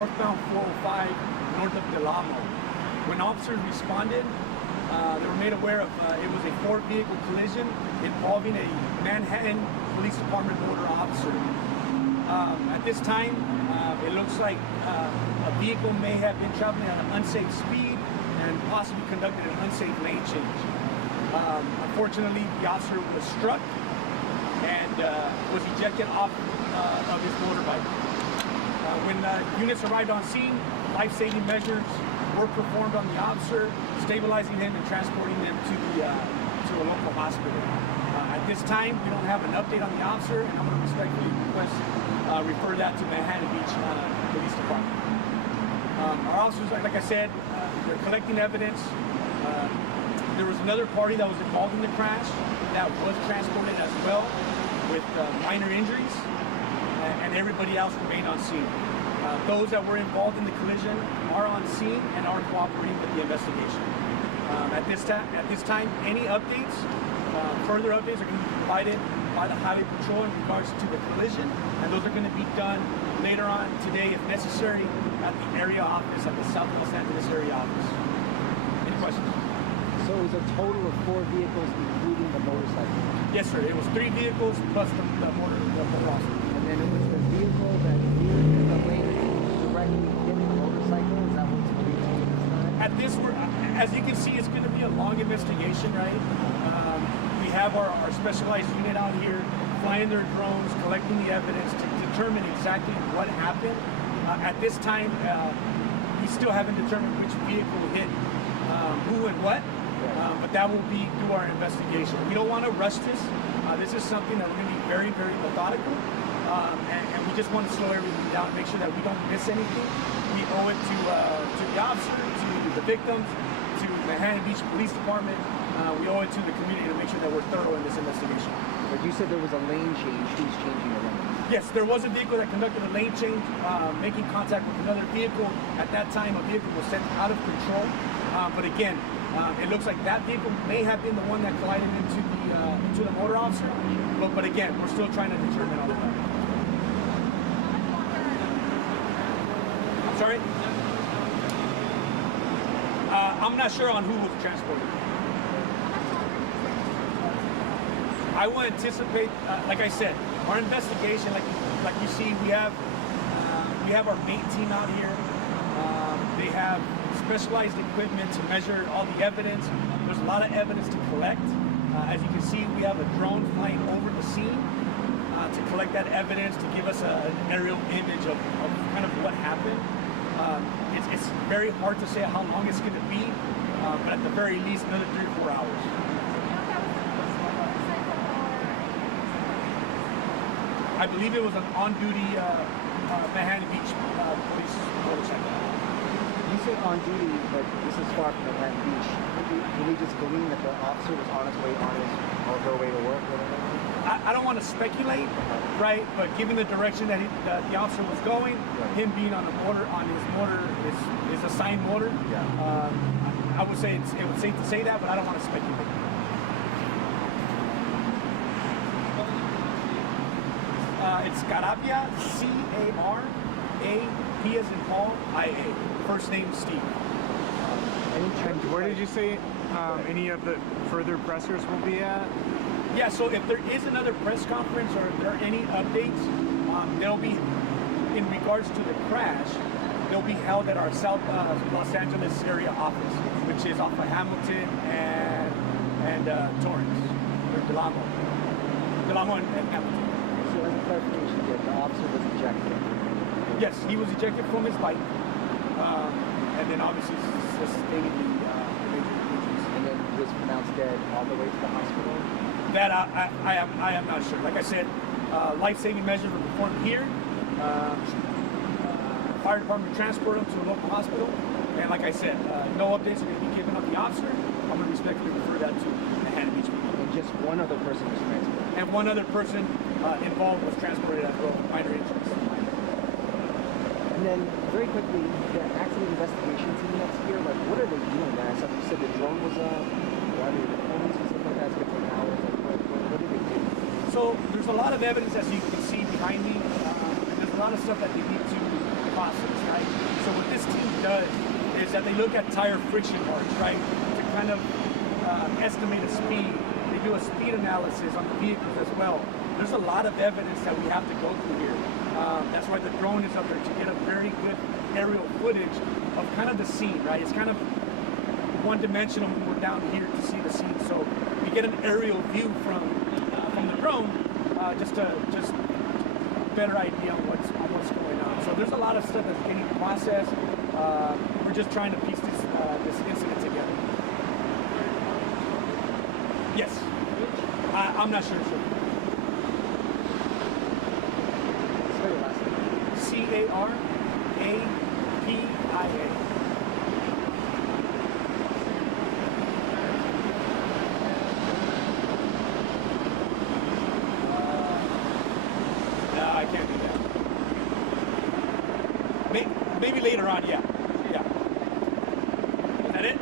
northbound 405 north of Del Amo. When officers responded, they were made aware of it was a four-vehicle collision involving a Manhattan Police Department motor officer. At this time, it looks like a vehicle may have been traveling at an unsafe speed and possibly conducted an unsafe lane change. Unfortunately, the officer was struck and was ejected off of his motorbike. When units arrived on scene, life-saving measures were performed on the officer, stabilizing him and transporting him to a local hospital. At this time, we don't have an update on the officer, and I'm going to respectfully request refer that to Manhattan Beach Police Department. Our officers, like I said, they're collecting evidence. There was another party that was involved in the crash that was transported as well with minor injuries, and everybody else remained on scene. Those that were involved in the collision are on scene and are cooperating with the investigation. At this time, any updates, further updates are going to be provided by the Highway Patrol in regards to the collision, and those are going to be done later on today, if necessary, at the area office, at the South Los Angeles area office. Any questions? So it was a total of 4 vehicles, including the motorcycle? Yes, sir. It was 3 vehicles plus the motor officer. And then it was the vehicle that veered in the lane directly hit the motorcycle? Is that what's believed to be this time? At this, as you can see, it's going to be a long investigation, right? We have our specialized unit out here flying their drones, collecting the evidence to determine exactly what happened. At this time, we still haven't determined which vehicle hit who and what. But that will be through our investigation. We don't want to rush this. This is something that we're going to be very, very methodical, and we just want to slow everything down, make sure that we don't miss anything. We owe it to the officer, to the victims, to the Manhattan Beach Police Department. We owe it to the community to make sure that we're thorough in this investigation. But you said there was a lane change. Who's changing the lane? Yes, there was a vehicle that conducted a lane change, making contact with another vehicle. At that time, a vehicle was sent out of control. But again, it looks like that vehicle may have been the one that collided into the motor officer. But again, we're still trying to determine all of that. I'm sorry? I'm not sure on who was transported. I would anticipate, like I said, our investigation, like you see, we have our main team out here. They have specialized equipment to measure all the evidence. There's a lot of evidence to collect. As you can see, we have a drone flying over the scene to collect that evidence, to give us an aerial image of kind of what happened. It's very hard to say how long it's going to be, but at the very least, another 3 or 4 hours. I believe it was an on-duty Manhattan Beach police motorcycle. You said on duty, but this is far from Manhattan Beach. Can we just glean that the officer was on his way or her way to work? I don't want to speculate, right? But given the direction that the officer was going, him being on his motor, his assigned motor, I would say it was safe to say that, but I don't want to speculate. It's Carapia, C-A-R-A-P as in Paul, I-A. First name Steve. And where did you say any of the further pressers will be at? Yeah, so if there is another press conference or if there are any updates, they'll be, in regards to the crash, they'll be held at our South Los Angeles area office, which is off of Hamilton and Torrance, or Del Amo and Hamilton. So as a clarification, the officer was ejected? Yes, he was ejected from his bike, and then obviously sustaining the injuries. And then was pronounced dead all the way to the hospital? That I am not sure. Like I said, life-saving measures were performed here. Fire department transported him to a local hospital, and like I said, no updates are going to be given on the officer. I'm going to respectfully refer that to Manhattan Beach. And just one other person was transported? And one other person involved was transported as well with minor injuries. And then, very quickly, the accident investigation team that's here, like, what are they doing? I saw you said the drone was up, why are they recording and stuff like that? It's going to take hours. Like, what do they do? So, there's a lot of evidence, as you can see behind me, and there's a lot of stuff that they need to process, right? So what this team does is that they look at tire friction marks, right, to kind of estimate a speed. They do a speed analysis on the vehicles as well. There's a lot of evidence that we have to go through here. That's why the drone is up there, to get a very good aerial footage of kind of the scene, right? It's kind of one-dimensional when we're down here to see the scene. So we get an aerial view from the drone, just better idea on what's going on. So there's a lot of stuff that's getting processed. We're just trying to piece this incident together. Yes. I'm not sure. Spell your last name. Carapia. No, I can't do that. Maybe later on, yeah. Is that it?